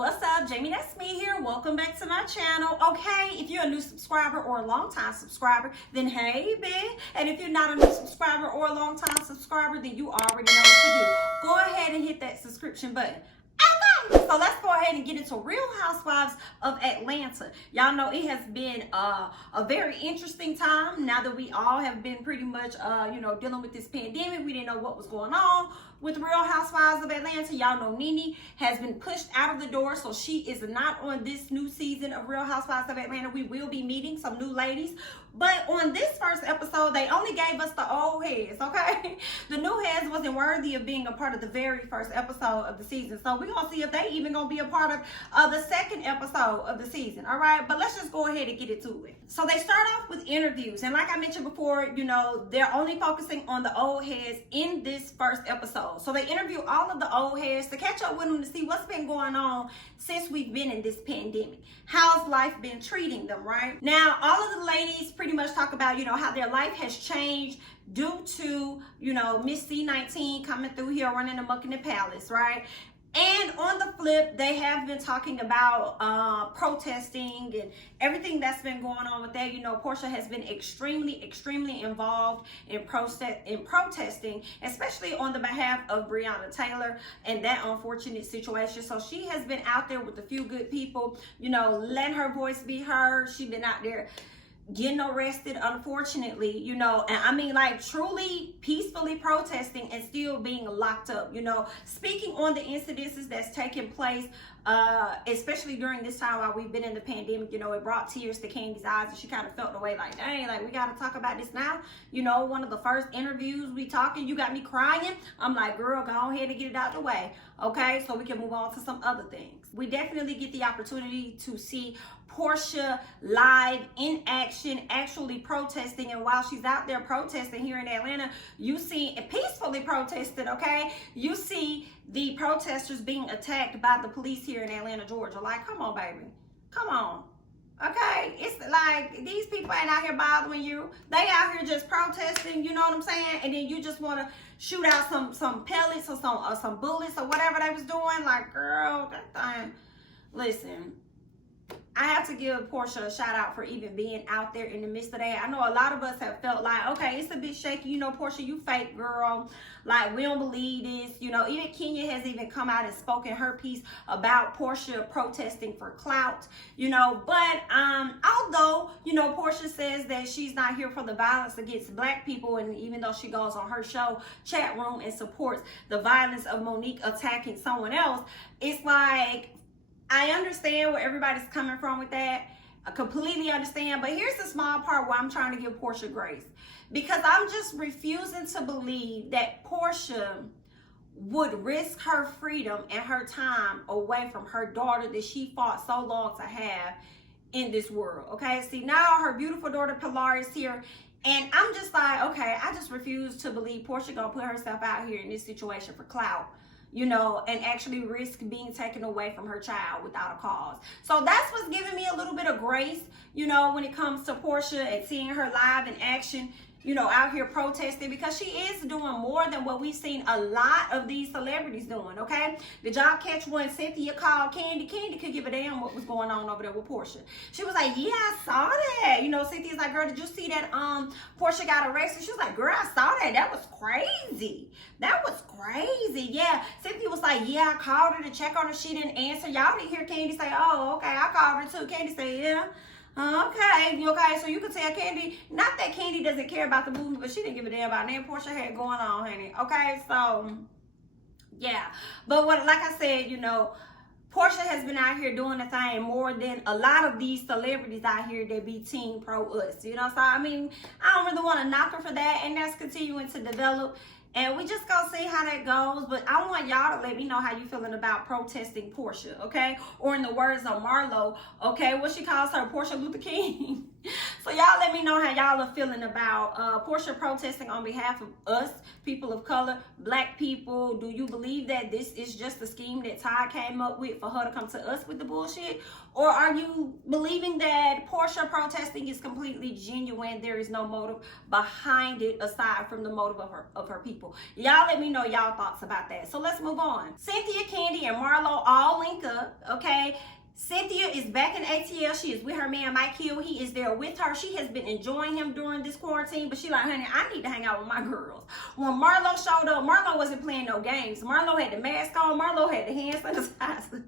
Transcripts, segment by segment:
What's up? Jamithatsme here. Welcome back to my channel. Okay, if you're a new subscriber or a long-time subscriber, then hey, bitch. And if you're not a new subscriber or a long-time subscriber, then you already know what to do. Go ahead and hit that subscription button. Okay, so let's go ahead and get into Real Housewives of Atlanta. Y'all know it has been a very interesting time now that we all have been pretty much, dealing with this pandemic. We didn't know what was going on with Real Housewives of Atlanta. Y'all know Nene has been pushed out of the door, so she is not on this new season of Real Housewives of Atlanta. We will be meeting some new ladies, but on this first episode, they only gave us the old heads, okay? The new heads wasn't worthy of being a part of the very first episode of the season, so we're gonna see if they even gonna be a part of the second episode of the season, all right? But let's just go ahead and get into it. So they start off with interviews, and like I mentioned before, they're only focusing on the old heads in this first episode. So they interview all of the old heads to catch up with them to see what's been going on since we've been in this pandemic. How's life been treating them, right? Now, all of the ladies pretty much talk about, how their life has changed due to, Miss C19 coming through here running amok in the palace, right? And on the flip, they have been talking about protesting and everything that's been going on with that. Porsha has been extremely involved in protesting, especially on the behalf of Breonna Taylor and that unfortunate situation. So she has been out there with a few good people, letting her voice be heard. She's been out there getting arrested, unfortunately, and I mean, like, truly peacefully protesting and still being locked up, speaking on the incidences that's taking place, especially during this time while we've been in the pandemic. It brought tears to Kandi's eyes, and she kind of felt the way like, dang, like, we got to talk about this now. One of the first interviews we talking, you got me crying. I'm like, girl, go ahead and get it out the way, okay, so we can move on to some other things. We definitely get the opportunity to see Porsha live in action, actually protesting. And while she's out there protesting here in Atlanta, you see, peacefully protested, okay? You see the protesters being attacked by the police here in Atlanta, Georgia. Like, come on, baby. Come on. Okay? It's like, these people ain't out here bothering you. They out here just protesting, you know what I'm saying? And then you just want to shoot out some pellets or some bullets or whatever they was doing. Like, girl, that thing. Listen, I have to give Porsha a shout out for even being out there in the midst of that. I know a lot of us have felt like, okay, it's a bit shaky. Porsha, you fake, girl. Like, we don't believe this. Even Kenya has even come out and spoken her piece about Porsha protesting for clout. But although, Porsha says that she's not here for the violence against black people, and even though she goes on her show, Chat Room, and supports the violence of Monique attacking someone else, it's like, I understand where everybody's coming from with that. I completely understand. But here's the small part where I'm trying to give Porsha grace. Because I'm just refusing to believe that Porsha would risk her freedom and her time away from her daughter that she fought so long to have in this world. Okay, see, now her beautiful daughter Pilar is here. And I'm just like, okay, I just refuse to believe Porsha gonna put herself out here in this situation for clout, and actually risk being taken away from her child without a cause. So that's what's giving me a little bit of grace, when it comes to Porsha and seeing her live in action, out here protesting, because she is doing more than what we've seen a lot of these celebrities doing, okay? Did y'all catch when Cynthia called Kandi? Kandi could give a damn what was going on over there with Porsha. She was like, yeah, I saw that. Cynthia's like, girl, did you see that Porsha got arrested? She was like, girl, I saw that. That was crazy. That was crazy. Yeah. Cynthia was like, yeah, I called her to check on her. She didn't answer. Y'all didn't hear Kandi say, oh, okay, I called her too. Kandi said, yeah. Okay, so you can tell Kandi, not that Kandi doesn't care about the movement, but she didn't give a damn about that Porsha had going on, honey. Okay, so yeah. But like I said, Porsha has been out here doing the thing more than a lot of these celebrities out here that be team pro us. So I mean, I don't really want to knock her for that, and that's continuing to develop. And we just gonna see how that goes. But I want y'all to let me know how you feeling about protesting Porsha, okay? Or in the words of Marlo, okay, what she calls her, Porsha Luther King. So y'all let me know how y'all are feeling about Porsha protesting on behalf of us, people of color, black people. Do you believe that this is just a scheme that Ty came up with for her to come to us with the bullshit? Or are you believing that Porsha protesting is completely genuine? There is no motive behind it aside from the motive of her people? people. Y'all let me know y'all thoughts about that. So let's move on. Cynthia, Kandi, and Marlo all link up, okay? Cynthia is back in ATL. She is with her man, Mike Hill. He is there with her. She has been enjoying him during this quarantine, but she like, honey, I need to hang out with my girls. When Marlo showed up, Marlo wasn't playing no games. Marlo had the mask on. Marlo had the hand sanitizer.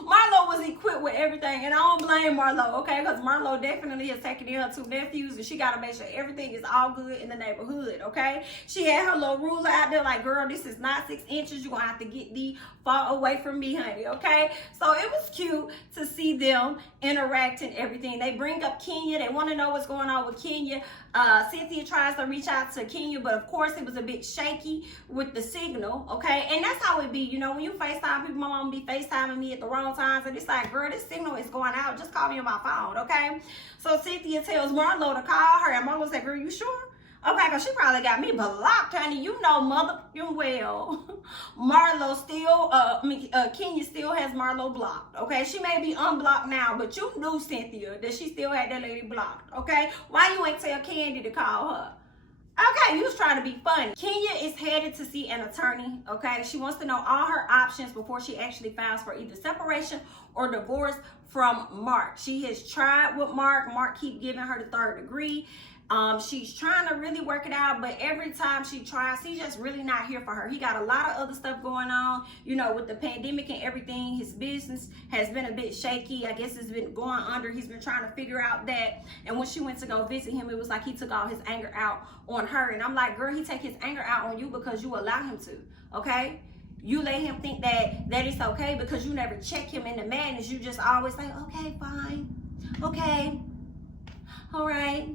Marlo was equipped with everything, and I don't blame Marlo, okay? Because Marlo definitely has taken in her 2 nephews, and she got to make sure everything is all good in the neighborhood, okay? She had her little ruler out there like, girl, this is not 6 inches. You're going to have to get the far away from me, honey, okay? So it was cute to see them interacting everything. They bring up Kenya. They want to know what's going on with Kenya. Cynthia tries to reach out to Kenya, but of course it was a bit shaky with the signal, okay? And that's how it be, you know, when you FaceTime people, my mom be FaceTiming me at the wrong times, and it's like, girl, this signal is going out. Just call me on my phone, okay? So Cynthia tells Marlo to call her, and Marlo said, girl, you sure? Okay, because she probably got me blocked, honey. You know motherfucking well. Marlo still, Kenya still has Marlo blocked, okay? She may be unblocked now, but you knew, Cynthia, that she still had that lady blocked, okay? Why you ain't tell Kandi to call her? Okay, you was trying to be funny. Kenya is headed to see an attorney, okay? She wants to know all her options before she actually files for either separation or divorce from Mark. She has tried with Mark. Mark keep giving her the 3rd degree. She's trying to really work it out, but every time she tries, he's just really not here for her. He got a lot of other stuff going on, you know, with the pandemic and everything. His business has been a bit shaky. I guess it's been going under. He's been trying to figure out that. And when she went to go visit him, it was like he took all his anger out on her. And I'm like, girl, he take his anger out on you because you allow him to, okay? You let him think that it's okay because you never check him in the madness. You just always say, okay, fine, okay, all right.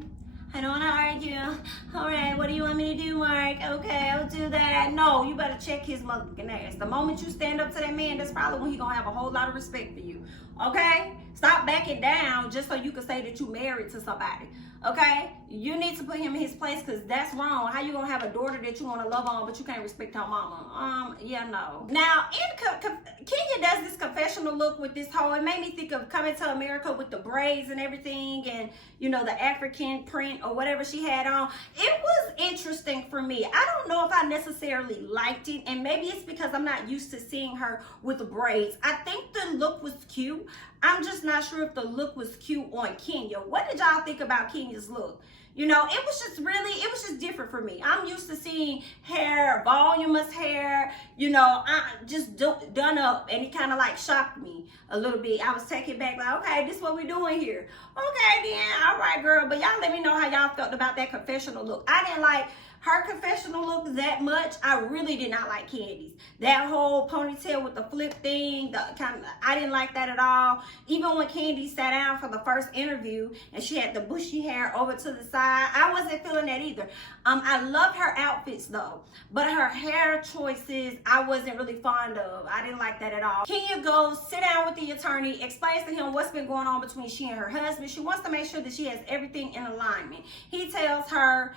I don't want to argue. All right, what do you want me to do, Mark? Okay, I'll do that. No, you better check his motherfucking ass. The moment you stand up to that man, that's probably when he's going to have a whole lot of respect for you. Okay? Stop backing down just so you can say that you married to somebody. Okay? You need to put him in his place because that's wrong. How you going to have a daughter that you want to love on but you can't respect her mama? Yeah, no. Now, Kenya does this confessional look with this whole, it made me think of Coming to America with the braids and everything and, you know, the African print or whatever she had on. It was interesting for me. I don't know if I necessarily liked it, and maybe it's because I'm not used to seeing her with the braids. I think the look was cute. I'm just not sure if the look was cute on Kenya. What did y'all think about Kenya's look? You know, it was just different for me. I'm used to seeing hair, voluminous hair, you know, just done up, and it kind of like shocked me a little bit. I was taken back like, okay, this is what we're doing here. Okay, then, all right, girl, but y'all let me know how y'all felt about that confessional look. I didn't like her confessional look that much. I really did not like Kandi's. That whole ponytail with the flip thing, I didn't like that at all. Even when Kandi sat down for the first interview and she had the bushy hair over to the side, I wasn't feeling that either. I loved her outfits though, but her hair choices, I wasn't really fond of. I didn't like that at all. Kenya goes, sit down with the attorney, explains to him what's been going on between she and her husband. She wants to make sure that she has everything in alignment. He tells her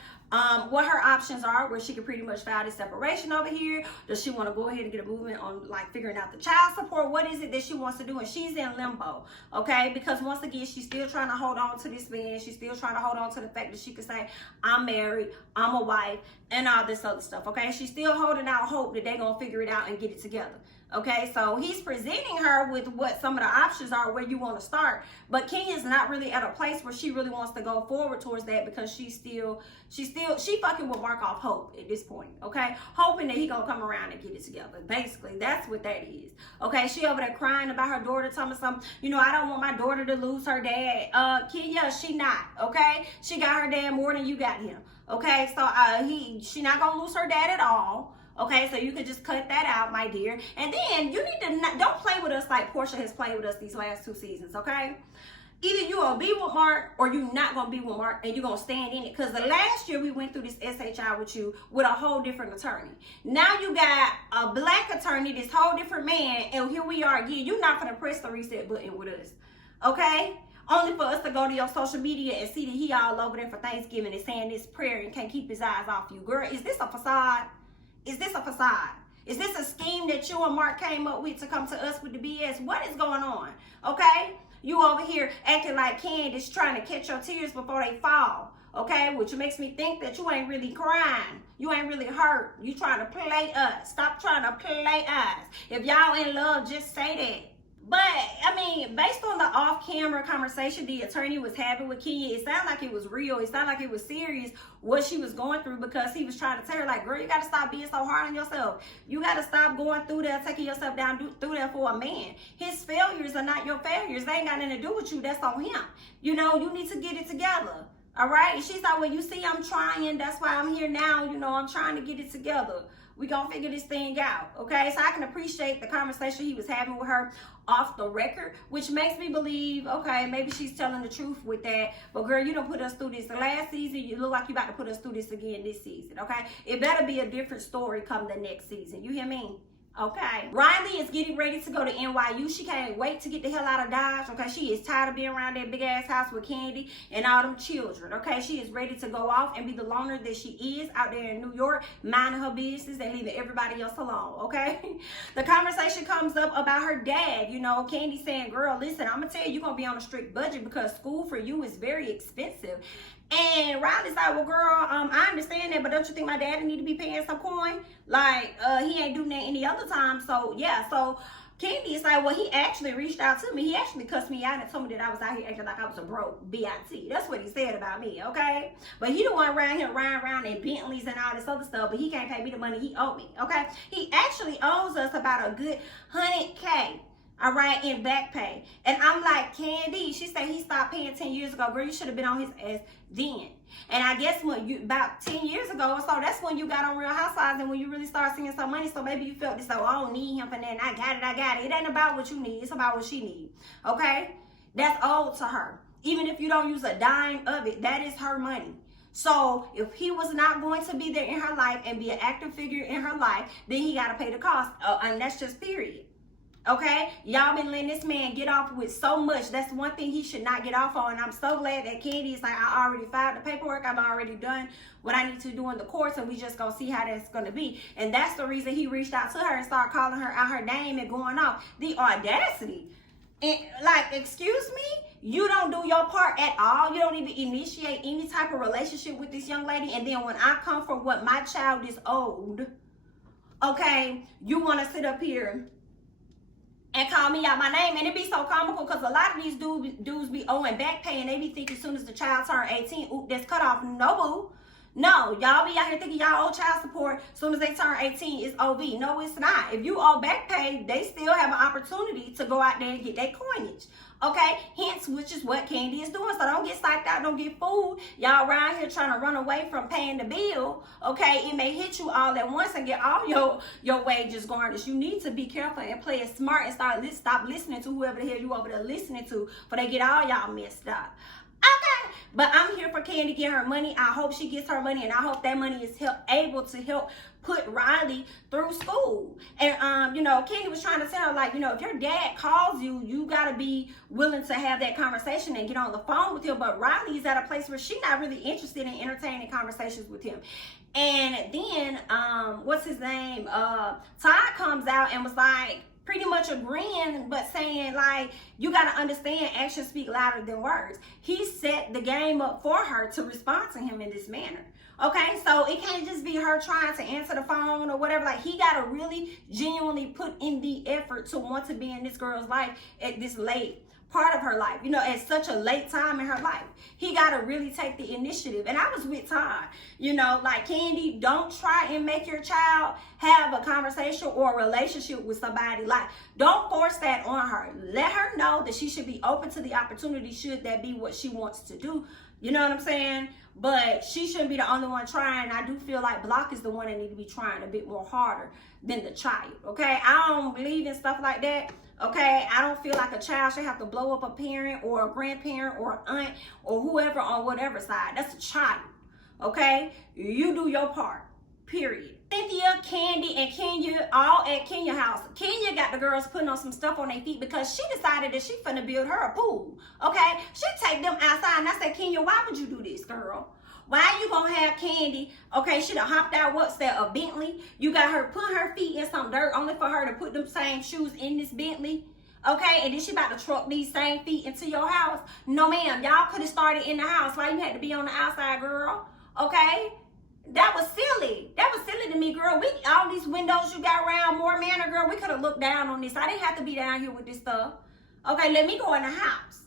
what her options are, where she can pretty much file this separation over here. Does she want to go ahead and get a movement on like figuring out the child support? What is it that she wants to do? And she's in limbo, okay? Because once again, she's still trying to hold on to this man. She's still trying to hold on to the fact that she can say, I'm married, I'm a wife, and all this other stuff, okay? She's still holding out hope that they're going to figure it out and get it together. Okay, so he's presenting her with what some of the options are, where you want to start. But Kenya's not really at a place where she really wants to go forward towards that because she fucking with Mark off hope at this point, okay? Hoping that he gonna come around and get it together. Basically, that's what that is. Okay, she over there crying about her daughter, telling me something, you know, I don't want my daughter to lose her dad. Kenya, she not, okay? She got her dad more than you got him, okay? So she not gonna lose her dad at all. Okay, so you can just cut that out, my dear. And then you need to don't play with us like Porsha has played with us these last 2 seasons, okay? Either you gonna be with Mark or you not gonna be with Mark and you gonna stand in it. Because the last year we went through this SHI with you with a whole different attorney. Now you got a black attorney, this whole different man, and here we are again. You're not gonna press the reset button with us, okay? Only for us to go to your social media and see that he all over there for Thanksgiving and saying this prayer and can't keep his eyes off you. Girl, is this a facade? Is this a facade? Is this a scheme that you and Mark came up with to come to us with the BS? What is going on? Okay? You over here acting like Candace trying to catch your tears before they fall. okay? Which makes me think that you ain't really crying. You ain't really hurt. You trying to play us. Stop trying to play us. If y'all in love, just say that. But, I mean, based on the off-camera conversation the attorney was having with Kenya, it sounded like it was real. It sounded like it was serious what she was going through, because he was trying to tell her, like, girl, you got to stop being so hard on yourself. You got to stop going through there, taking yourself down through there for a man. His failures are not your failures. They ain't got nothing to do with you. That's on him. You know, you need to get it together. All right? And she's like, well, you see, I'm trying. That's why I'm here now. You know, I'm trying to get it together. We gonna figure this thing out, okay? So I can appreciate the conversation he was having with her off the record, which makes me believe, okay, maybe she's telling the truth with that. But girl, you done put us through this last season. You look like you about to put us through this again this season, okay? It better be a different story come the next season. You hear me? Okay. Riley is getting ready to go to NYU. She can't wait to get the hell out of Dodge, okay? She is tired of being around that big ass house with Kandi and all them children, okay? She is ready to go off and be the loner that she is out there in New York, minding her business and leaving everybody else alone, okay? The conversation comes up about her dad, you know, Kandi saying, girl, listen, I'm gonna tell you, you're gonna be on a strict budget because school for you is very expensive. And Riley's like, well, girl, I understand that, but don't you think my daddy need to be paying some coin? Like, he ain't doing that any other time. So, yeah, so Kandi is like, well, he actually reached out to me. He actually cussed me out and told me that I was out here acting like I was a broke B.I.T. That's what he said about me, okay? But he the one around here riding around in Bentleys and all this other stuff, but he can't pay me the money he owed me, okay? He actually owes us about a good $100K. All right, in back pay. And I'm like, Kandi, she said he stopped paying 10 years ago. Girl, you should have been on his ass then. And I guess when you, about 10 years ago or so, that's when you got on Real Housewives and when you really started seeing some money. So maybe you felt this, oh, I don't need him for that. I got it. It ain't about what you need. It's about what she needs. Okay? That's old to her. Even if you don't use a dime of it, that is her money. So if he was not going to be there in her life and be an active figure in her life, then he got to pay the cost. And that's just period. Okay, y'all been letting this man get off with so much. That's one thing he should not get off on. And I'm so glad that Kandi is like, I already filed the paperwork. I've already done what I need to do in the courts, and we just gonna see how that's gonna be. And that's the reason he reached out to her and started calling her out her name and going off. The audacity. And like, excuse me? You don't do your part at all. You don't even initiate any type of relationship with this young lady. And then when I come for what my child is owed, okay, you want to sit up here and call me out my name. And it be so comical because a lot of these dudes be owing back pay and they be thinking as soon as the child turn 18, oop, that's cut off. No, boo. No, y'all be out here thinking y'all owe child support as soon as they turn 18 is OV. No, it's not. If you owe back pay, they still have an opportunity to go out there and get that coinage. Okay, hence, which is what Kandi is doing. So don't get psyched out, don't get fooled. Y'all around here trying to run away from paying the bill. Okay, it may hit you all at once and get all your wages garnished. You need to be careful and play it smart and stop listening to whoever the hell you over there listening to, for they get all y'all messed up. Okay, but I'm here for Kandi to get her money. I hope she gets her money, and I hope that money is able to help put Riley through school. And you know, Kandi was trying to tell her, like, you know, if your dad calls you, you gotta be willing to have that conversation and get on the phone with him. But Riley's at a place where she's not really interested in entertaining conversations with him. And then what's his name? Todd comes out and was like, pretty much agreeing, but saying, like, you got to understand, actions speak louder than words. He set the game up for her to respond to him in this manner. Okay, so it can't just be her trying to answer the phone or whatever. Like, he got to really genuinely put in the effort to want to be in this girl's life at this late part of her life, you know, at such a late time in her life. He got to really take the initiative. And I was with Todd, you know, like, Kandi, don't try and make your child have a conversation or a relationship with somebody. Like, don't force that on her. Let her know that she should be open to the opportunity should that be what she wants to do. You know what I'm saying? But she shouldn't be the only one trying. I do feel like Block is the one that need to be trying a bit more harder than the child, okay? I don't believe in stuff like that. Okay, I don't feel like a child should have to blow up a parent or a grandparent or an aunt or whoever on whatever side. That's a child, okay? You do your part, period. Cynthia, Kandi, and Kenya all at Kenya's house. Kenya got the girls putting on some stuff on their feet because she decided that she finna build her a pool, okay? She take them outside, and I said, Kenya, why would you do this, girl? Why you gonna have Kandi? Okay, she done hopped out, what's that, a Bentley? You got her putting her feet in some dirt only for her to put them same shoes in this Bentley? Okay, and then she about to truck these same feet into your house. No, ma'am. Y'all could have started in the house. Why you had to be on the outside, girl? Okay? That was silly. That was silly to me, girl. All these windows you got around Moore Manor, girl, we could have looked down on this. I didn't have to be down here with this stuff. Okay, let me go in the house.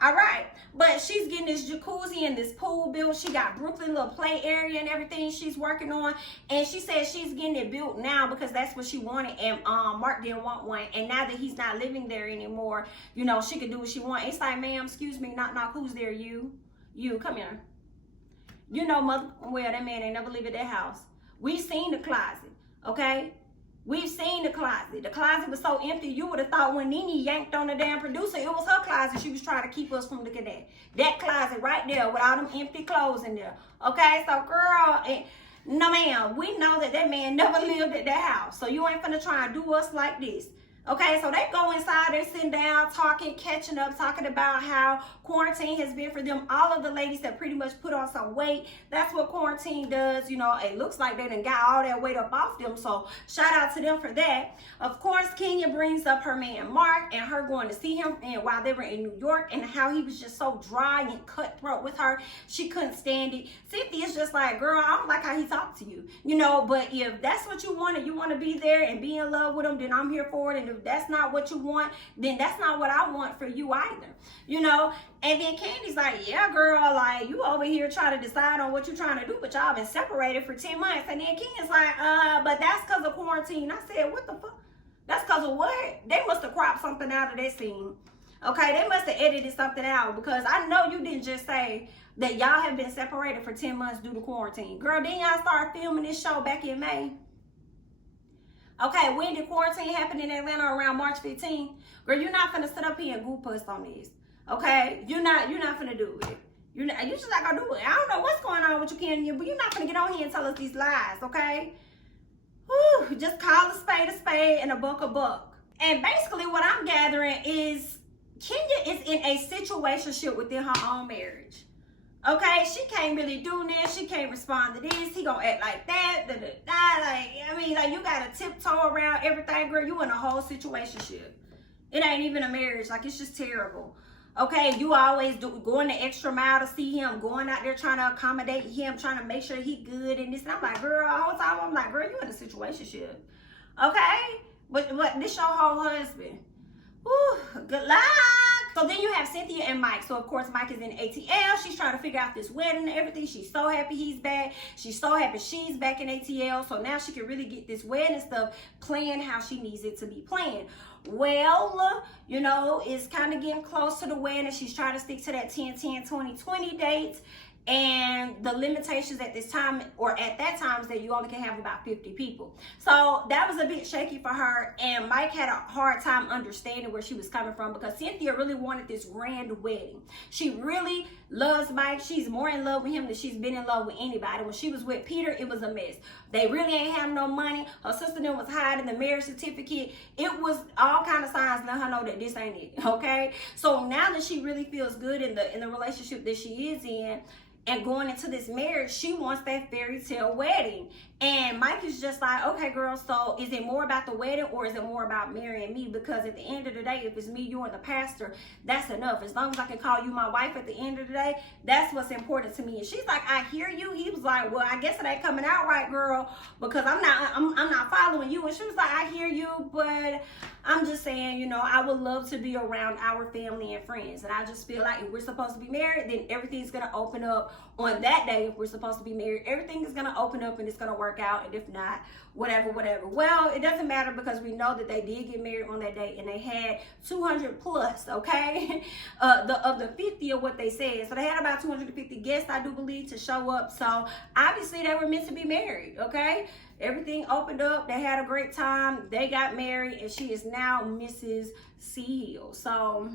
All right. But she's getting this jacuzzi and this pool built. She got Brooklyn little play area and everything she's working on. And she says she's getting it built now because that's what she wanted. And Mark didn't want one. And now that he's not living there anymore, you know, she can do what she wants. It's like, ma'am, excuse me, knock, knock, who's there? You, come here. You know, well, that man ain't never leave at that house. We've seen the closet, okay? We've seen the closet. The closet was so empty, you would have thought when Nene yanked on the damn producer, it was her closet she was trying to keep us from looking at. That closet right there with all them empty clothes in there, okay? So, girl, no, ma'am, we know that man never lived at that house. So you ain't finna try and do us like this. Okay, so they go inside, they're sitting down, talking, catching up, talking about how quarantine has been for them. All of the ladies that pretty much put on some weight, that's what quarantine does. You know, it looks like they done got all that weight up off them, so shout out to them for that. Of course, Kenya brings up her man Mark and her going to see him and while they were in New York and how he was just so dry and cutthroat with her. She couldn't stand it. Cynthia's just like, girl, I don't like how he talked to you. You know, but if that's what you want and you want to be there and be in love with him, then I'm here for it. And if that's not what you want, then that's not what I want for you either, you know. And then Candy's like, yeah, girl, like, you over here trying to decide on what you're trying to do, but y'all been separated for 10 months. And then Kenya's like, but that's because of quarantine. I said, what the fuck? That's because of what? They must have cropped something out of that scene. Okay, they must have edited something out because I know you didn't just say that y'all have been separated for 10 months due to quarantine. Girl, then y'all start filming this show back in May. Okay, when did quarantine happen in Atlanta? Around March 15th? Girl, you're not finna sit up here and goop us on this. Okay? You're not finna do it. You just not gonna do it. I don't know what's going on with you, Kenya, but you're not finna get on here and tell us these lies, okay? Whew, just call a spade and a buck a buck. And basically what I'm gathering is Kenya is in a situationship within her own marriage. Okay, she can't really do this. She can't respond to this. He gonna act like that. Like, I mean, like, you gotta tiptoe around everything, girl. You in a whole situationship. It ain't even a marriage. Like, it's just terrible. Okay, you always going the extra mile to see him, going out there trying to accommodate him, trying to make sure he good and this. And I'm like, girl, the whole time I'm like, girl, you in a situationship. Okay, but this your whole husband. Whew, good luck. So then you have Cynthia and Mike. So of course Mike is in ATL. She's trying to figure out this wedding and everything. She's so happy he's back. She's so happy she's back in ATL. So now she can really get this wedding stuff planned how she needs it to be planned. Well, you know, it's kind of getting close to the wedding. She's trying to stick to that 10-10-20-20 dates. And the limitations at this time, or at that time, is that you only can have about 50 people. So that was a bit shaky for her. And Mike had a hard time understanding where she was coming from because Cynthia really wanted this grand wedding. She really loves Mike. She's more in love with him than she's been in love with anybody. When she was with Peter, it was a mess. They really ain't have no money. Her sister then was hiding the marriage certificate. It was all kind of signs letting her know that this ain't it, okay? So now that she really feels good in the relationship that she is in, and going into this marriage, she wants that fairy tale wedding. And Mike is just like, okay, girl, so is it more about the wedding or is it more about marrying me? Because at the end of the day, if it's me, you, and the pastor, that's enough. As long as I can call you my wife at the end of the day, that's what's important to me. And she's like, I hear you. He was like, well, I guess it ain't coming out right, girl, because I'm not following you. And she was like, I hear you, but I'm just saying, you know, I would love to be around our family and friends. And I just feel like if we're supposed to be married, then everything's going to open up on that day. If we're supposed to be married, everything is going to open up and it's going to work out. And if not, whatever. Well, it doesn't matter because we know that they did get married on that day and they had 200 plus, okay, of the 50 of what they said. So they had about 250 guests, I do believe, to show up. So obviously they were meant to be married, okay? Everything opened up. They had a great time. They got married and she is now Mrs. C. Hill. So,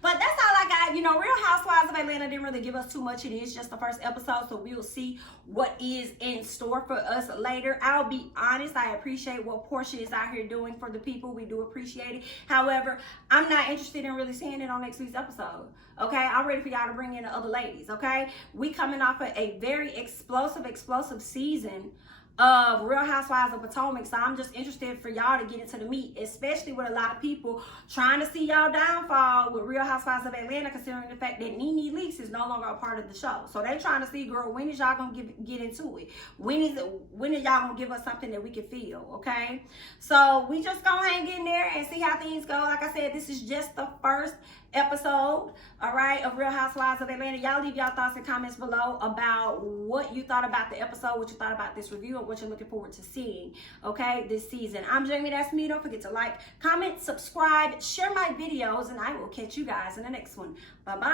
but that's all I got. You know, Real Housewives of Atlanta didn't really give us too much. It is just the first episode, so we'll see what is in store for us later. I'll be honest, I appreciate what Porsha is out here doing for the people. We do appreciate it. However, I'm not interested in really seeing it on next week's episode. Okay, I'm ready for y'all to bring in the other ladies. Okay, we coming off of a very explosive season of Real Housewives of Potomac. So I'm just interested for y'all to get into the meat, especially with a lot of people trying to see y'all downfall with Real Housewives of Atlanta, considering the fact that Nene Leakes is no longer a part of the show. So they're trying to see, girl, when is y'all gonna get into it? When are y'all gonna give us something that we can feel? Okay, so we just gonna hang in there and see how things go. Like I said, this is just the first episode, all right, of Real Housewives of Atlanta. Y'all leave y'all thoughts and comments below about what you thought about the episode, what you thought about this review, and what you're looking forward to seeing, okay, this season. I'm Jamie, that's me. Don't forget to like, comment, subscribe, share my videos, and I will catch you guys in the next one. Bye-bye.